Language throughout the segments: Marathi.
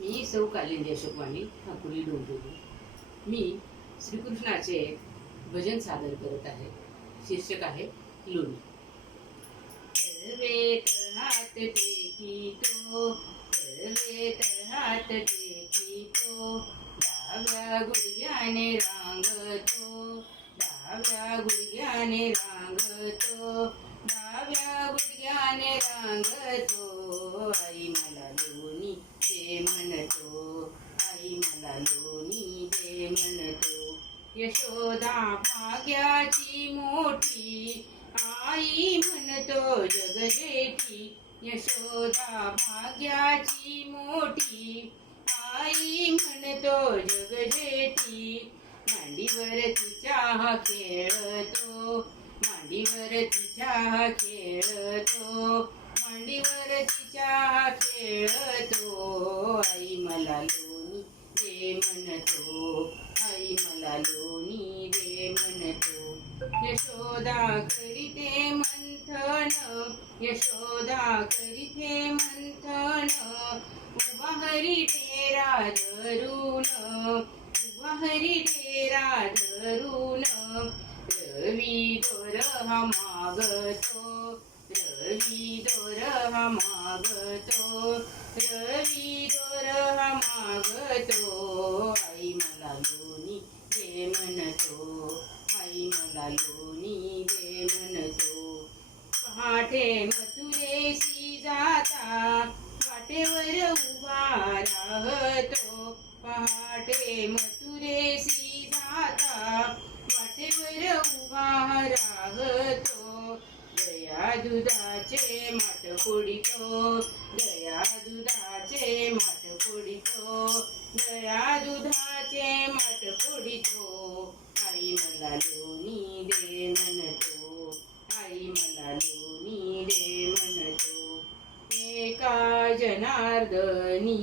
मी सौ कालीन अशोकवाणी ठाकुरी डोंबिवली. मी श्रीकृष्णाचे भजन सादर करत आहे. शीर्षक आहे लोणी. तळवेत टेकी तो तळवेत हात टेकी तो डाव्या गुडघ्याने रांगतो डाव्या गुडघ्याने रांगतो डाव्या गुडघ्याने रांगतो. आई मला लोणी यशोदा भाग्याची मोठी. आई म्हणतो जगजेठी यशोदा भाग्याची मोठी. आई म्हणतो जगजेठी मांडीवर तिच्या खेळतो मांडीवर तिच्या खेळतो मांडीवर तिच्या खेळतो आई मला लोणी दे म्हणतो आई मला लोणी करीते मंथन यशोदा करीते मंथन उभा हरी तेरा धरून उभा हरी तेरा धरून रवी दोर हा मागतो रवी दोर हा मागतो रवी दोर हा मागतो आई मला दोन्ही पहाटे मथुरेशी जाता वाटेवर उभा राहतो. पहाटे मथुरेशी जाता वाटेवर उभा राहतो. दया दुधाचे माठ फोडितो दया दुधाचे माठ फोडितो दया दुधाचे माठ फोडितो. आई मला लोणी दे म्हणतो आई मला लोणी दे म्हणतो एका जनार्दनी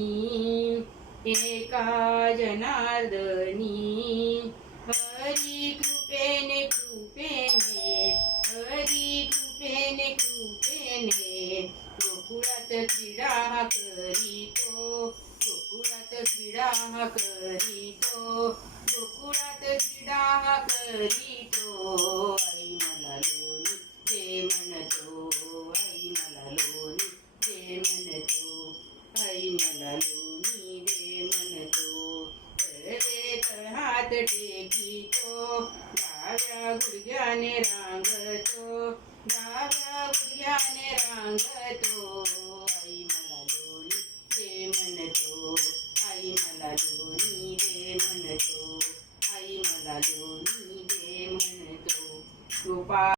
एका जनार्दनी हरी कृपेने कृपेने हरी कृपेने कृपेने गोकुळात क्रीडा करीतो गोकुळात क्रीडा करीतो हात टेकितो डाव्या गुडघ्याने रांगतो डाव्या गुडघ्याने रांगतो. आई मला लोणी दे म्हणतो आई मला लोणी दे म्हणतो आई मला लोणी दे म्हणतो. गोपाळ